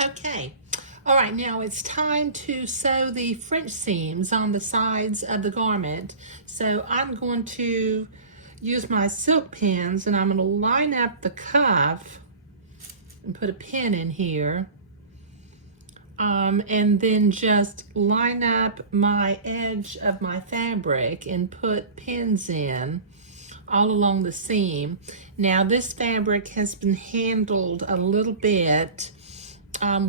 Okay. All right, now it's time to sew the French seams on the sides of the garment. So I'm going to use my silk pins and I'm going to line up the cuff and put a pin in here. And then just line up my edge of my fabric and put pins in all along the seam. Now this fabric has been handled a little bit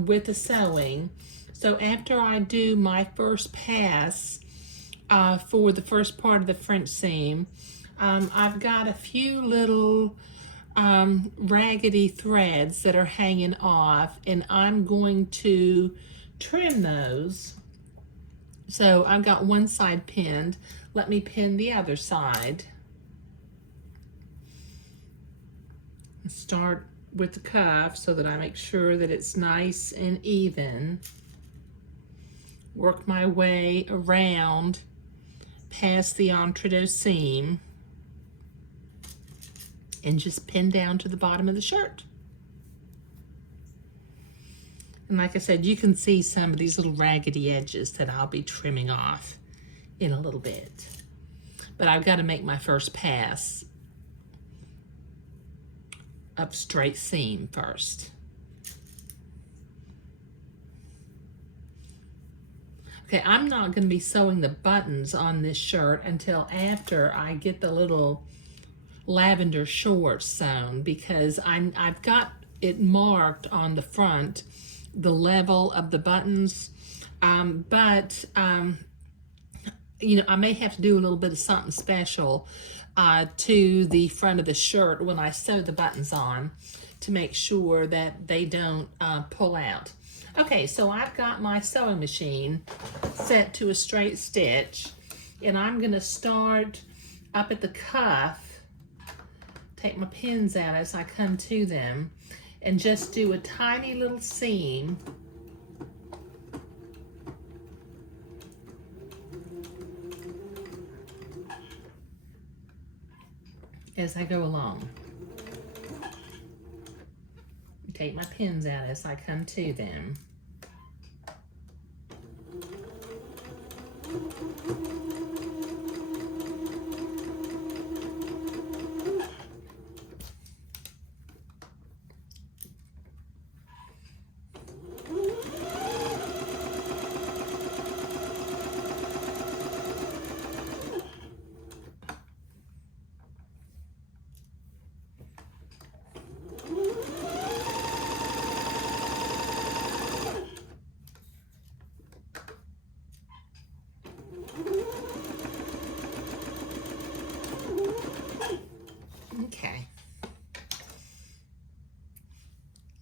with the sewing. So after I do my first pass for the first part of the French seam, I've got a few little raggedy threads that are hanging off, and I'm going to trim those. So I've got one side pinned. Let me pin the other side. Start with the cuff so that I make sure that it's nice and even. Work my way around past the entre-deux seam and just pin down to the bottom of the shirt. And like I said, you can see some of these little raggedy edges that I'll be trimming off in a little bit. But I've got to make my first pass of straight seam first. Okay, I'm not going to be sewing the buttons on this shirt until after I get the little lavender shorts sewn, because I've got it marked on the front, the level of the buttons, but you know, I may have to do a little bit of something special to the front of the shirt when I sew the buttons on to make sure that they don't pull out. Okay, so I've got my sewing machine set to a straight stitch, and I'm going to start up at the cuff, take my pins out as I come to them, and just do a tiny little seam as I go along. Take my pins out as I come to them.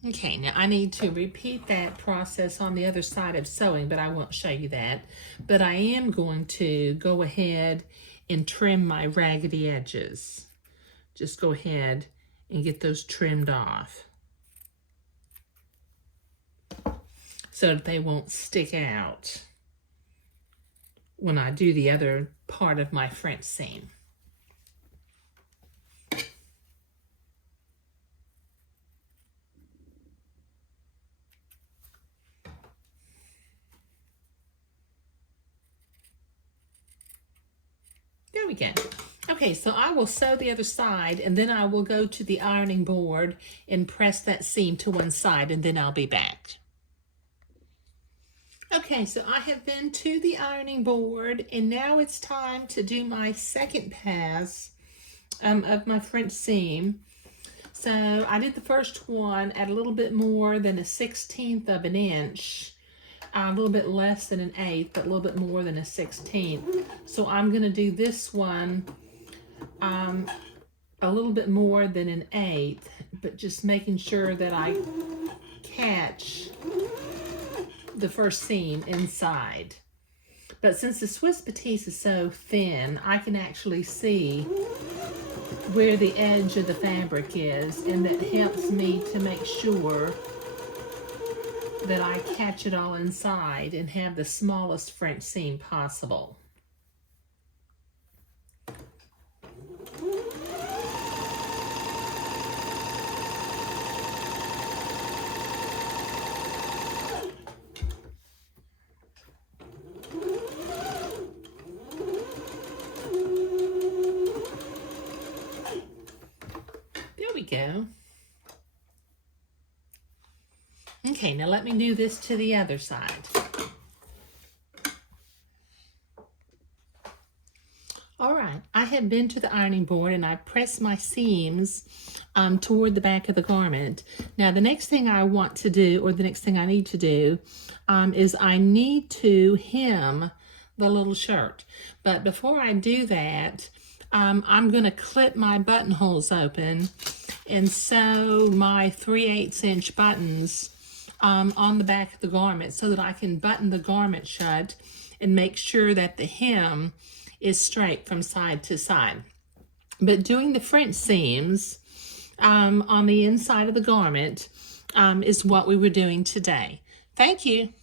Okay, now I need to repeat that process on the other side of sewing, but I won't show you that. But I am going to go ahead and trim my raggedy edges. Just go ahead and get those trimmed off so that they won't stick out when I do the other part of my French seam. There we go. Okay, so I will sew the other side, and then I will go to the ironing board and press that seam to one side, and then I'll be back. Okay, so I have been to the ironing board, and now it's time to do my second pass of my French seam. So I did the first one at a little bit more than 1/16 of an inch. A little bit less than 1/8, but a little bit more than 1/16. So I'm going to do this one a little bit more than 1/8, but just making sure that I catch the first seam inside. But since the Swiss Batiste is so thin, I can actually see where the edge of the fabric is, and that helps me to make sure that I catch it all inside and have the smallest French seam possible. go. Okay, now let me do this to the other side. All right, I have been to the ironing board and I pressed my seams toward the back of the garment. Now the next thing I want to do, or the next thing I need to do, is I need to hem the little shirt. But before I do that, I'm going to clip my buttonholes open and sew my 3/8 inch buttons on the back of the garment so that I can button the garment shut and make sure that the hem is straight from side to side. But doing the French seams on the inside of the garment is what we were doing today. Thank you.